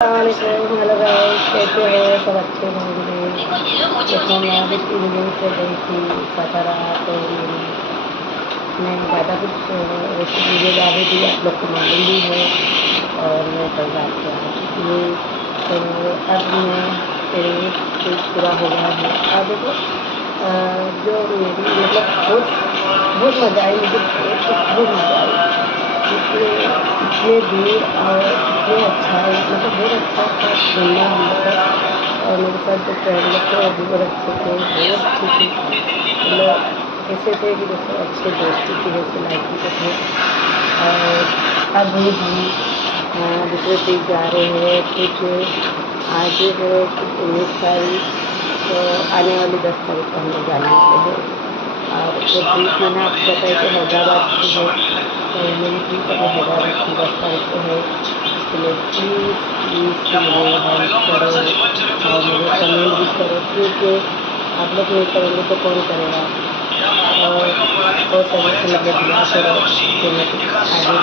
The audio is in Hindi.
हेलो गाइस, कैसे हो? सब अच्छे होंगे। देखो, मैं अभी 3 दिन से गई थी सातारा। तो मैं ज़्यादा कुछ वैसे वीडियो डाली थी, आप लोग को मालूम भी है। और मैं कल रात को आ चुकी हूँ। तो अब मैं मेरे ट्रिप पूरा हो गया है। और देखो, जो मेरी मतलब बहुत बहुत मज़ा आई मुझे, बहुत मज़ा आई। इतने इतने दूर और इतने अच्छा है, मतलब बहुत अच्छा था घूमना हम लोग का। और मेरे साथ जो फ्रेंड लोग थे वो भी बहुत अच्छे थे, बहुत अच्छी थी। मतलब ऐसे थे कि जैसे अच्छे दोस्ती की जैसे लाइफ के थे। और अब हम दूसरे ट्रिप जा रहे हैं। ट्रिप में आज है 19 तारीख, तो आने वाली 10 तारीख को हम लोग जाने वाले हैं। और वो ट्रिप मैंने आपको बताया कि हैदराबाद की है। तो मेरी ट्रिप अभी हैदराबाद की 10 तारीख को है। इसके लिए प्लीज़ प्लीज़ मुझे हेल्प करो और मुझे कमेंट भी करो, क्योंकि आप लोग नहीं करेंगे तो कौन करेगा। और सजेशन मतलब दिया करो कि मैं कुछ आगे